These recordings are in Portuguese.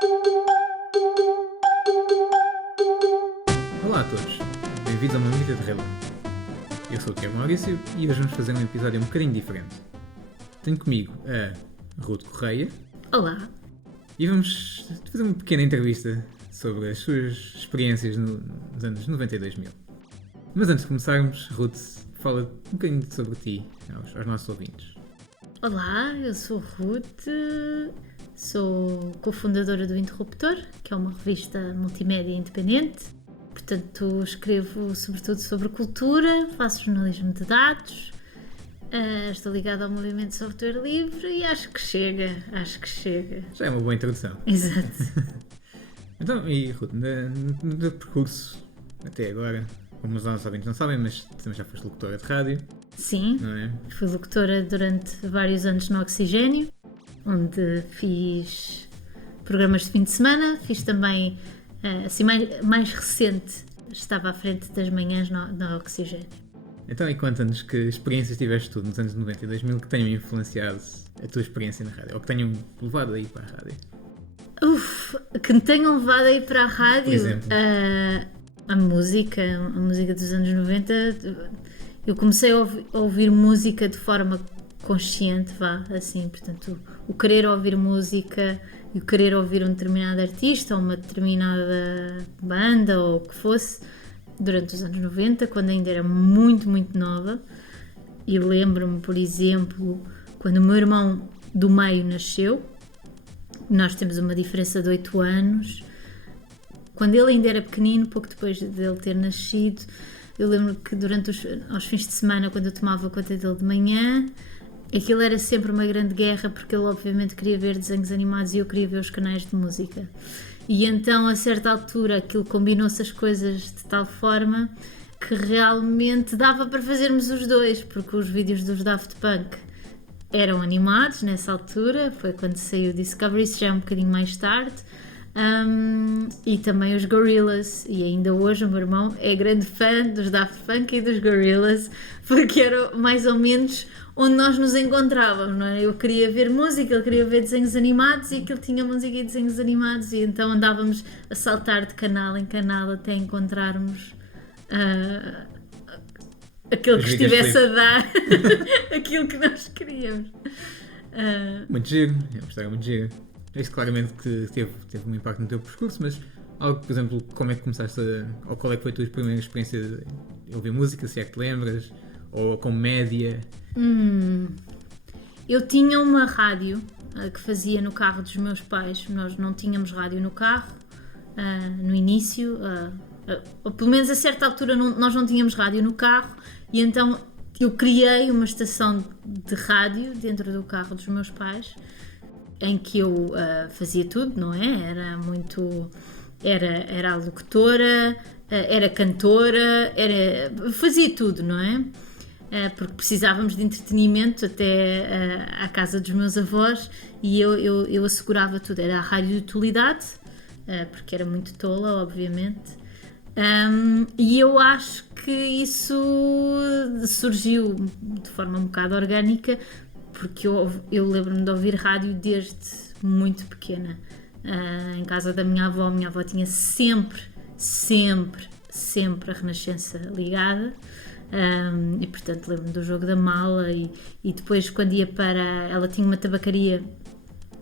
Olá a todos, bem-vindos a uma Mamita de Relã. Eu sou o Tiago Maurício e hoje vamos fazer um episódio um bocadinho diferente. Tenho comigo a Ruth Correia. Olá. E vamos fazer uma pequena entrevista sobre as suas experiências nos anos 90 e 2000. Mas antes de começarmos, Ruth, fala um bocadinho sobre ti aos nossos ouvintes. Olá, eu sou Ruth, sou cofundadora do Interruptor, que é uma revista multimédia independente. Portanto, escrevo sobretudo sobre cultura, faço jornalismo de dados, estou ligada ao movimento de software livre e acho que chega. Já é uma boa introdução. Exato. Então, e Ruth, no teu percurso até agora, como os nossos ouvintes não sabem, mas também já foste locutora de rádio. Sim, não é? fui locutora durante vários anos no Oxigénio, onde fiz programas de fim de semana, fiz também, assim mais recente, estava à frente das manhãs no Oxigénio. Então, e conta-nos que experiências tiveste tu nos anos 90 e 2000 que tenham influenciado a tua experiência na rádio, ou que tenham levado aí para a rádio? Que me tenham levado aí para a rádio. Por exemplo? A música dos anos 90. Eu comecei a ouvir música de forma consciente, assim, portanto, o querer ouvir música e o querer ouvir um determinado artista ou uma determinada banda ou o que fosse, durante os anos 90, quando ainda era muito, muito nova. E lembro-me, por exemplo, quando o meu irmão do meio nasceu, nós temos uma diferença de 8 anos, quando ele ainda era pequenino, pouco depois dele ter nascido, eu lembro que durante os fins de semana, quando eu tomava conta dele de manhã, aquilo era sempre uma grande guerra, porque ele obviamente queria ver desenhos animados e eu queria ver os canais de música. E então, a certa altura, aquilo combinou-se as coisas de tal forma que realmente dava para fazermos os dois, porque os vídeos dos Daft Punk eram animados nessa altura, foi quando saiu o Discovery, isso já é um bocadinho mais tarde. E também os Gorillaz, e ainda hoje o meu irmão é grande fã dos Daft Punk e dos Gorillaz, porque era mais ou menos onde nós nos encontrávamos, não é? Eu queria ver música, ele queria ver desenhos animados e aquilo tinha música e desenhos animados, e então andávamos a saltar de canal em canal até encontrarmos aquele que estivesse a dar aquilo que nós queríamos. Muito giro, eu gostava muito giro. Isso claramente que teve um impacto no teu percurso, mas algo, por exemplo, como é que começaste ou qual é que foi a tua primeira experiência de ouvir música, se é que te lembras, ou com média? Eu tinha uma rádio que fazia no carro dos meus pais. Nós não tínhamos rádio no carro no início, ou pelo menos a certa altura nós não tínhamos rádio no carro, e então eu criei uma estação de rádio dentro do carro dos meus pais, em que eu fazia tudo, não é? Era a locutora, era cantora, fazia tudo, não é? Porque precisávamos de entretenimento até à casa dos meus avós, e eu assegurava tudo. Era a rádio de utilidade, porque era muito tola, obviamente. E eu acho que isso surgiu de forma um bocado orgânica, porque eu lembro-me de ouvir rádio desde muito pequena. Em casa da minha avó tinha sempre a Renascença ligada, e portanto lembro-me do Jogo da Mala, e depois quando ia ela tinha uma tabacaria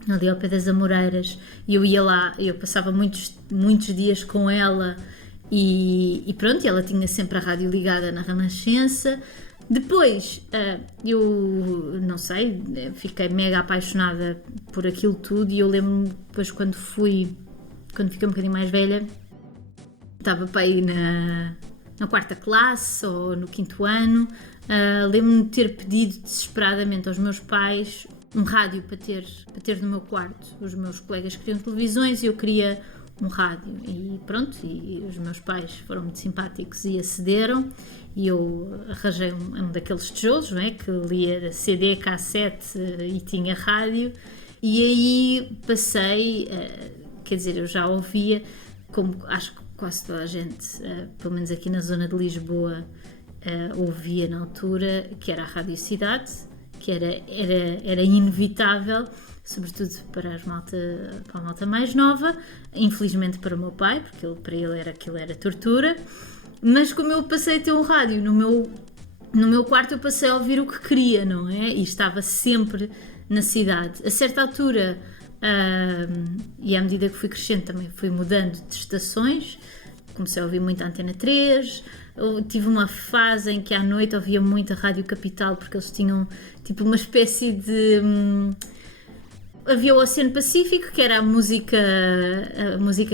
ali ao pé das Amoreiras, e eu ia lá, eu passava muitos dias com ela, e pronto, ela tinha sempre a rádio ligada na Renascença. Depois, eu não sei, fiquei mega apaixonada por aquilo tudo, e eu lembro-me depois quando fiquei um bocadinho mais velha, estava para ir na 4ª classe ou no 5º ano, lembro-me de ter pedido desesperadamente aos meus pais um rádio para ter no meu quarto. Os meus colegas queriam televisões e eu queria um rádio, e pronto, e os meus pais foram muito simpáticos e acederam, e eu arranjei um daqueles tijolos, não é? Que lia CD, cassete e tinha rádio, e aí passei, quer dizer, eu já ouvia, como acho que quase toda a gente, pelo menos aqui na zona de Lisboa, ouvia na altura, que era a Rádio Cidade, que era inevitável sobretudo para a malta mais nova, infelizmente para o meu pai, porque para ele aquilo era tortura, mas como eu passei a ter um rádio no meu quarto, eu passei a ouvir o que queria, não é? E estava sempre na cidade. A certa altura, e à medida que fui crescendo também fui mudando de estações, comecei a ouvir muito a Antena 3, eu tive uma fase em que à noite ouvia muito a Rádio Capital, porque eles tinham tipo uma espécie de... havia o Oceano Pacífico, que era a música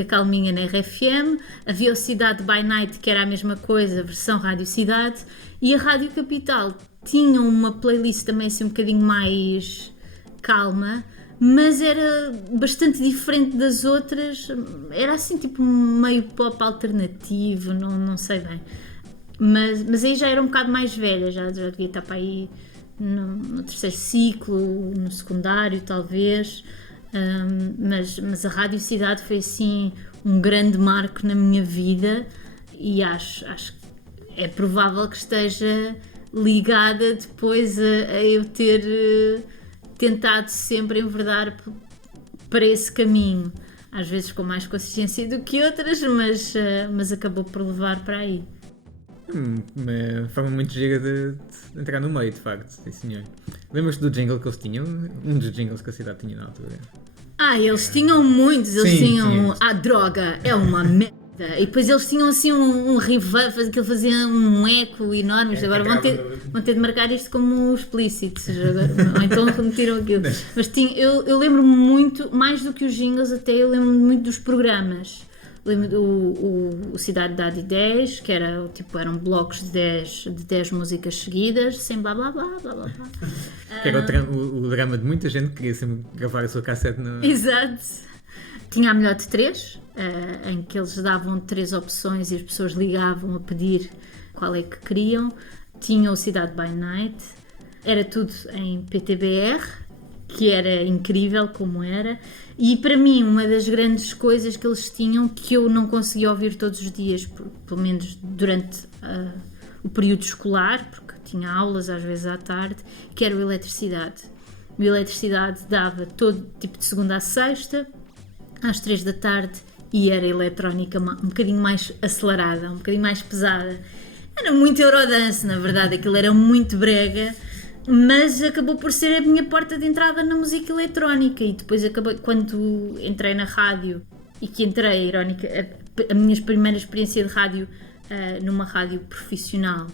calminha na RFM, havia o Cidade by Night, que era a mesma coisa, a versão Rádio Cidade, e a Rádio Capital tinha uma playlist também assim um bocadinho mais calma, mas era bastante diferente das outras, era assim tipo meio pop alternativo, não sei bem, mas aí já era um bocado mais velha, já devia estar para aí no terceiro ciclo, no secundário talvez, mas a Rádio Cidade foi assim um grande marco na minha vida e acho que é provável que esteja ligada depois a eu ter tentado sempre enverdar para esse caminho, às vezes com mais consistência do que outras, mas acabou por levar para aí. Uma forma muito gira de entrar no meio, de facto, sim senhor. Lembras-te do jingle que eles tinham? Um dos jingles que a cidade tinha na altura. Eles tinham muitos, eles Sim, tinham sim. a droga é uma merda. E depois eles tinham assim um reverb, que ele fazia um eco enorme. Agora vão ter de marcar isto como explícitos, agora, ou então retiram aquilo. Mas eu lembro-me muito, mais do que os jingles, até eu lembro-me muito dos programas. Lembro do Cidade Dade 10, que era, tipo, eram blocos de 10 músicas seguidas, sem blá blá blá blá blá blá. Que era o drama de muita gente que queria sempre gravar a sua cassete no... Exato. Tinha a melhor de 3, em que eles davam 3 opções e as pessoas ligavam a pedir qual é que queriam. Tinha o Cidade by Night, era tudo em PTBR, que era incrível como era. E para mim, uma das grandes coisas que eles tinham, que eu não conseguia ouvir todos os dias, pelo menos durante o período escolar, porque tinha aulas às vezes à tarde, que era o Eletricidade. O Eletricidade dava todo tipo de segunda a sexta, às 3 da tarde, e era eletrónica um bocadinho mais acelerada, um bocadinho mais pesada. Era muito Eurodance, na verdade, aquilo era muito brega, mas acabou por ser a minha porta de entrada na música eletrónica. E depois quando entrei na rádio, e que entrei, irónica, a minha primeira experiência de rádio numa rádio profissional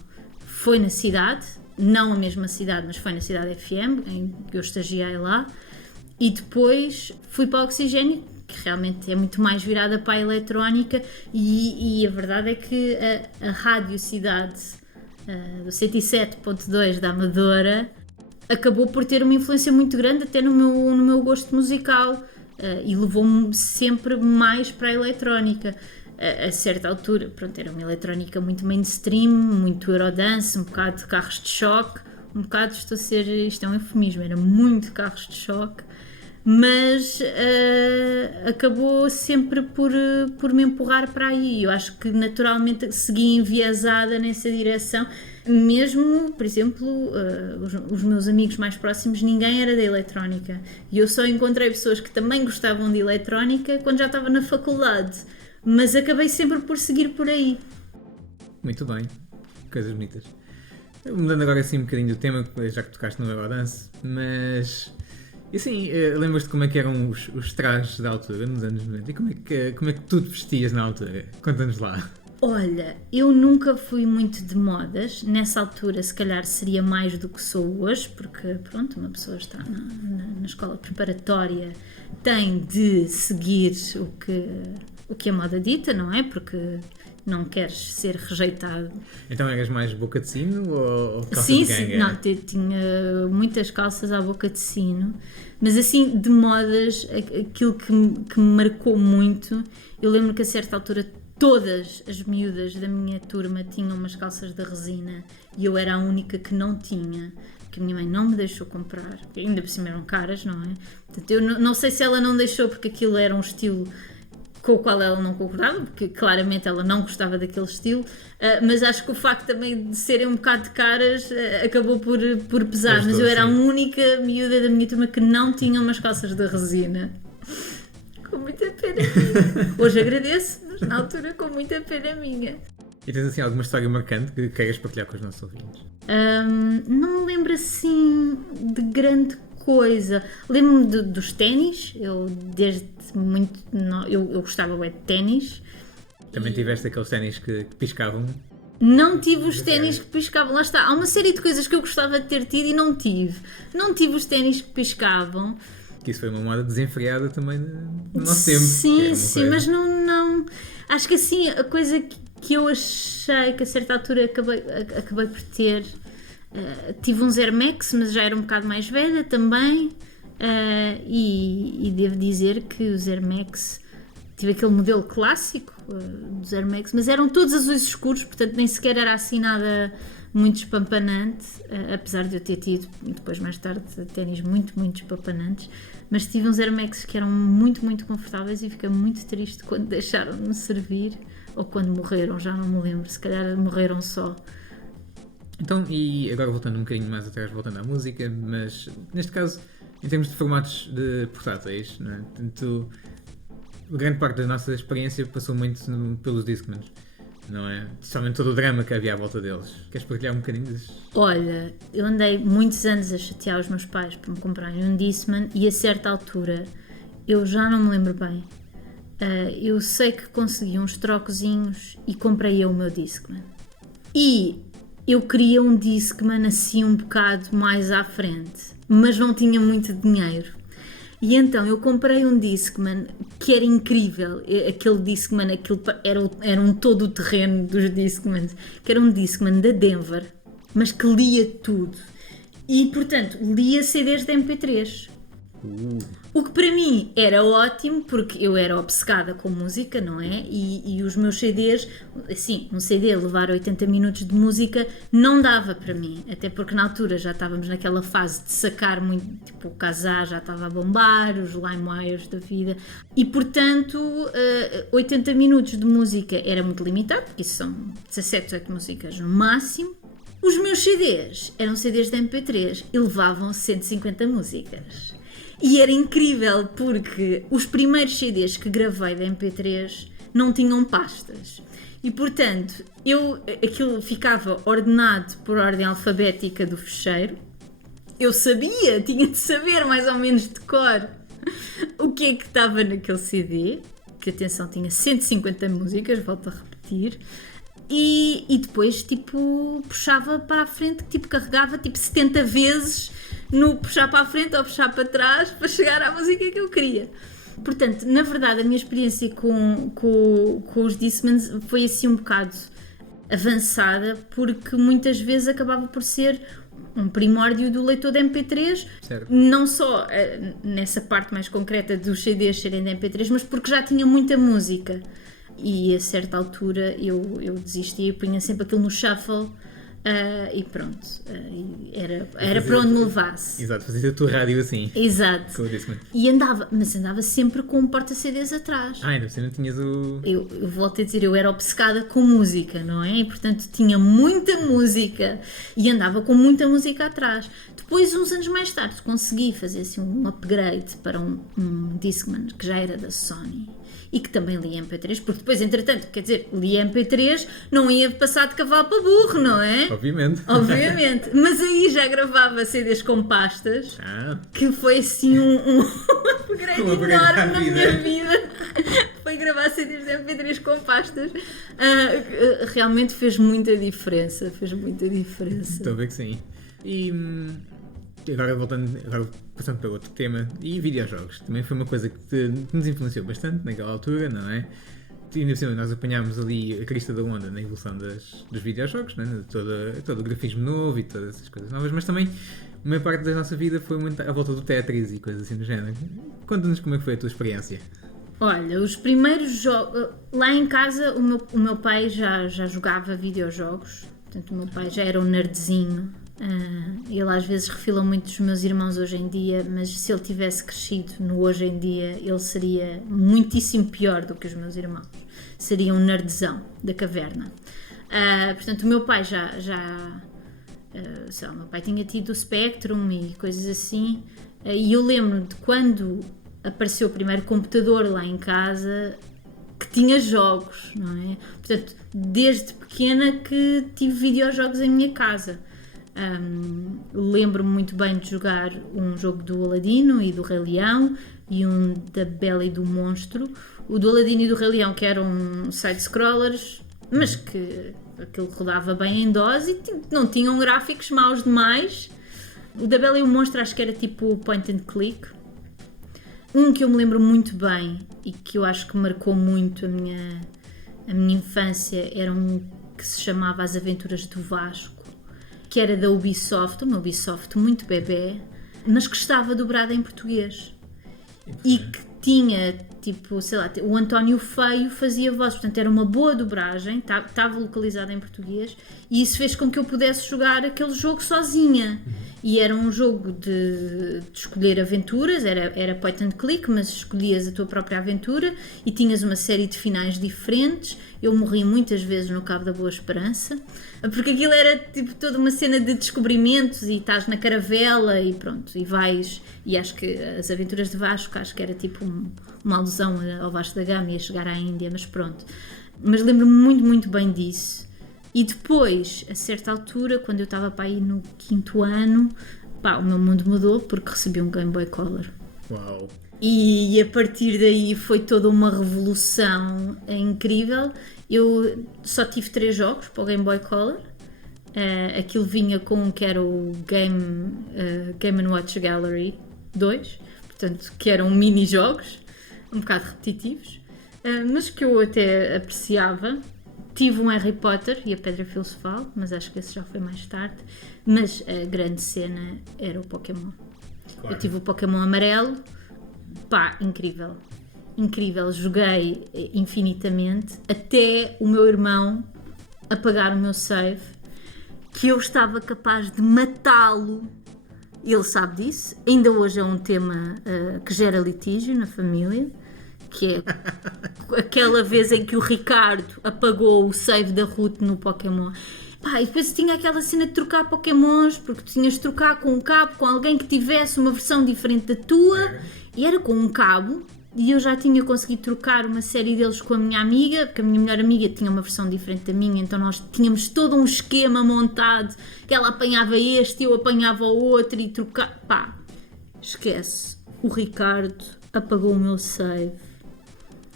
foi na cidade, não a mesma cidade, mas foi na Cidade FM, em que eu estagiei lá, e depois fui para o Oxigênio, que realmente é muito mais virada para a eletrónica, e a verdade é que a Rádio Cidade do 107.2 da Amadora acabou por ter uma influência muito grande até no meu gosto musical, e levou-me sempre mais para a eletrónica. A certa altura, pronto, era uma eletrónica muito mainstream, muito Eurodance, um bocado de carros de choque, isto é um eufemismo, era muito carros de choque, mas acabou sempre por me empurrar para aí. Eu acho que naturalmente segui enviesada nessa direção, mesmo, por exemplo, os meus amigos mais próximos, ninguém era da eletrónica, e eu só encontrei pessoas que também gostavam de eletrónica quando já estava na faculdade, mas acabei sempre por seguir por aí. Muito bem, coisas bonitas. Mudando agora assim um bocadinho do tema, já que tocaste no Eurodance, mas... E assim, lembras-te como é que eram os trajes da altura, nos anos 90? E como é que tu te vestias na altura? Conta-nos lá. Olha, eu nunca fui muito de modas. Nessa altura, se calhar, seria mais do que sou hoje, porque, pronto, uma pessoa está na escola preparatória, tem de seguir o que a moda dita, não é? Porque não queres ser rejeitado. Então eras mais boca de sino ou calça sim, de ganga? Sim, não, tinha muitas calças à boca de sino, mas assim, de modas, aquilo que me marcou muito, eu lembro que a certa altura todas as miúdas da minha turma tinham umas calças de resina e eu era a única que não tinha, que a minha mãe não me deixou comprar, porque ainda por cima eram caras, não é? Portanto, eu não sei se ela não deixou porque aquilo era um estilo com o qual ela não concordava, porque claramente ela não gostava daquele estilo, mas acho que o facto também de serem um bocado de caras acabou por pesar. Mas eu era a única miúda da minha turma que não tinha umas calças de resina. Com muita pena minha. Hoje agradeço, mas na altura com muita pena minha. E tens assim alguma história marcante que queiras partilhar com os nossos ouvintes? Não me lembro assim de grande coisa. Lembro-me dos ténis. Eu desde muito... Eu gostava bem de ténis. Também tiveste aqueles ténis que piscavam? Não tive os ténis que piscavam. Lá está. Há uma série de coisas que eu gostava de ter tido e não tive. Não tive os ténis que piscavam. Que isso foi uma moda desenfreada também no nosso tempo. Sim, mas não... Acho que assim, a coisa que eu achei que a certa altura acabei por ter... tive uns Air Max, mas já era um bocado mais velha também. E devo dizer que os Air Max... Tive aquele modelo clássico dos Air Max, mas eram todos azuis escuros, portanto nem sequer era assim nada muito espampanante, apesar de eu ter tido depois mais tarde ténis muito, muito espampanantes, mas tive uns Air Max que eram muito, muito confortáveis e fiquei muito triste quando deixaram de me servir ou quando morreram, já não me lembro, se calhar morreram só. Então, e agora voltando um bocadinho mais atrás, voltando à música, mas neste caso, em termos de formatos de portáteis, não é? Portanto, grande parte da nossa experiência passou muito pelos Discmans, não é? Especialmente todo o drama que havia à volta deles. Queres partilhar um bocadinho disso? Olha, eu andei muitos anos a chatear os meus pais para me comprarem um Discman e a certa altura, eu já não me lembro bem, eu sei que consegui uns trocozinhos e comprei eu o meu Discman. E eu queria um Discman assim um bocado mais à frente, mas não tinha muito dinheiro. E então eu comprei um Discman que era incrível, aquele Discman, era um todo o terreno dos Discmans, que era um Discman da Denver, mas que lia tudo. E, portanto, lia CDs de MP3. O que para mim era ótimo, porque eu era obcecada com música, não é? E os meus CDs, assim, um CD levar 80 minutos de música não dava para mim, até porque na altura já estávamos naquela fase de sacar muito, tipo o Kazaa já estava a bombar, os LimeWires da vida, e portanto 80 minutos de música era muito limitado, porque isso são 17, 18 músicas no máximo. Os meus CDs eram CDs de MP3 e levavam 150 músicas. E era incrível porque os primeiros CDs que gravei de MP3 não tinham pastas. E portanto, aquilo ficava ordenado por ordem alfabética do fecheiro. Eu sabia, tinha de saber mais ou menos de cor o que é que estava naquele CD. Que atenção, tinha 150 músicas, volto a repetir. E depois, tipo, puxava para a frente, tipo, carregava, tipo, 70 vezes no puxar para a frente ou puxar para trás para chegar à música que eu queria. Portanto, na verdade, a minha experiência com os Discmans foi assim um bocado avançada, porque muitas vezes acabava por ser um primórdio do leitor de MP3, certo. Não só nessa parte mais concreta dos CDs serem de MP3, mas porque já tinha muita música. E a certa altura eu desisti, eu punha sempre aquilo no shuffle e pronto, era para onde me levasse. Exato, fazia a tua rádio assim. Exato. E andava sempre com um porta-CDs atrás. Ainda você não tinhas o... Eu volto a dizer, eu era obcecada com música, não é? E portanto tinha muita música e andava com muita música atrás. Depois, uns anos mais tarde, consegui fazer assim um upgrade para um Discman que já era da Sony. E que também lia MP3, porque depois, entretanto, quer dizer, lia MP3, não ia passar de cavalo para burro, não é? Obviamente. Mas aí já gravava CDs com pastas, que foi assim um upgrade enorme na minha vida. Foi gravar CDs de MP3 com pastas. Realmente fez muita diferença, Estou a ver que sim. E agora passando para outro tema, e videojogos, também foi uma coisa que nos influenciou bastante naquela altura, não é? E ainda por cima nós apanhámos ali a crista da onda na evolução dos videojogos, não é? Todo o grafismo novo e todas essas coisas novas, mas também a maior parte da nossa vida foi muito à volta do Tetris e coisas assim do género. Conta-nos como é que foi a tua experiência. Olha, os primeiros jogos... Lá em casa o meu pai já jogava videojogos, portanto o meu pai já era um nerdzinho Ele às vezes refila muito dos meus irmãos hoje em dia, mas se ele tivesse crescido no hoje em dia, ele seria muitíssimo pior do que os meus irmãos. Seria um nerdzão da caverna. Portanto, o meu pai sei lá, o meu pai tinha tido o Spectrum e coisas assim, e eu lembro de quando apareceu o primeiro computador lá em casa que tinha jogos, não é? Portanto, desde pequena que tive videojogos em minha casa. Lembro-me muito bem de jogar um jogo do Aladino e do Rei Leão e um da Bela e do Monstro. O do Aladino e do Rei Leão, que eram side-scrollers, mas que aquilo rodava bem em DOS e não tinham gráficos maus demais. O da Bela e o Monstro acho que era tipo point and click. Um que eu me lembro muito bem e que eu acho que marcou muito a minha infância era um que se chamava As Aventuras do Vasco, que era da Ubisoft, uma Ubisoft muito bebê, mas que estava dobrada em português. E que tinha, tipo, sei lá, o António Feio fazia voz, portanto era uma boa dobragem, estava localizada em português, e isso fez com que eu pudesse jogar aquele jogo sozinha. E era um jogo de escolher aventuras, era point and click, mas escolhias a tua própria aventura e tinhas uma série de finais diferentes. Eu morri muitas vezes no Cabo da Boa Esperança, porque aquilo era tipo toda uma cena de descobrimentos e estás na caravela e pronto, e vais, e acho que as Aventuras de Vasco, acho que era tipo uma alusão ao Vasco da Gama e a chegar à Índia, mas pronto. Mas lembro-me muito, muito bem disso. E depois, a certa altura, quando eu estava para aí no 5º ano, o meu mundo mudou porque recebi um Game Boy Color. Uau! E a partir daí foi toda uma revolução incrível. Eu só tive 3 jogos para o Game Boy Color. Aquilo vinha com um que era o Game & Watch Gallery 2, portanto, que eram mini-jogos, um bocado repetitivos, mas que eu até apreciava. Tive um Harry Potter e a Pedra Filosofal, mas acho que esse já foi mais tarde. Mas a grande cena era o Pokémon. Claro. Eu tive o Pokémon amarelo. Incrível. Incrível. Joguei infinitamente até o meu irmão apagar o meu save, que eu estava capaz de matá-lo. Ele sabe disso. Ainda hoje é um tema que gera litígio na família, que é aquela vez em que o Ricardo apagou o save da Ruth no Pokémon. E depois tinha aquela cena de trocar Pokémons, porque tu tinhas de trocar com um cabo com alguém que tivesse uma versão diferente da tua, e era com um cabo, e eu já tinha conseguido trocar uma série deles com a minha amiga, porque a minha melhor amiga tinha uma versão diferente da minha, então nós tínhamos todo um esquema montado, que ela apanhava este, eu apanhava o outro e trocava. Esquece, o Ricardo apagou o meu save.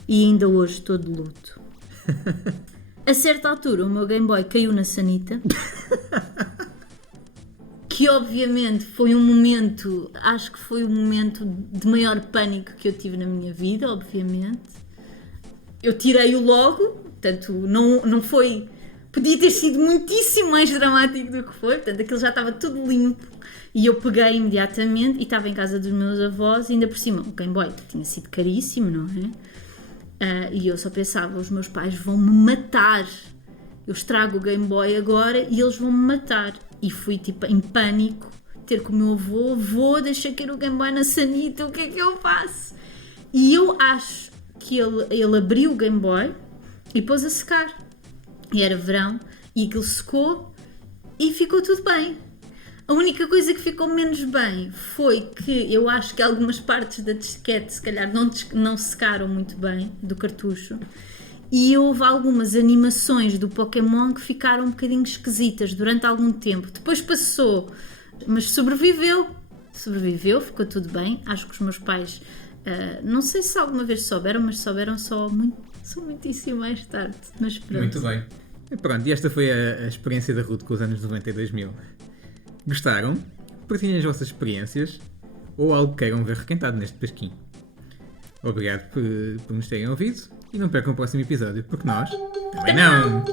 E ainda hoje estou de luto. A certa altura o meu Game Boy caiu na sanita, que obviamente foi um momento, acho que foi o momento de maior pânico que eu tive na minha vida, obviamente. Eu tirei-o logo, portanto não foi, podia ter sido muitíssimo mais dramático do que foi, portanto aquilo já estava tudo limpo. E eu peguei imediatamente e estava em casa dos meus avós, e ainda por cima o Game Boy tinha sido caríssimo, não é? E eu só pensava, os meus pais vão-me matar, eu estrago o Game Boy agora e eles vão-me matar. E fui tipo em pânico ter com o meu avô, deixa cair o Game Boy na sanita, o que é que eu faço? E eu acho que ele abriu o Game Boy e pôs a secar, e era verão, e aquilo secou e ficou tudo bem. A única coisa que ficou menos bem foi que eu acho que algumas partes da disquete se calhar não secaram muito bem do cartucho, e houve algumas animações do Pokémon que ficaram um bocadinho esquisitas durante algum tempo. Depois passou, mas sobreviveu, ficou tudo bem. Acho que os meus pais, não sei se alguma vez souberam, mas souberam só muitíssimo mais tarde. Mas pronto. Muito bem. E pronto, e esta foi a experiência da Ruth com os anos 90 e 2000. Gostaram? Partilhem as vossas experiências ou algo que queiram ver requentado neste pesquinho. Obrigado por nos terem ouvido e não percam o próximo episódio, porque nós também não!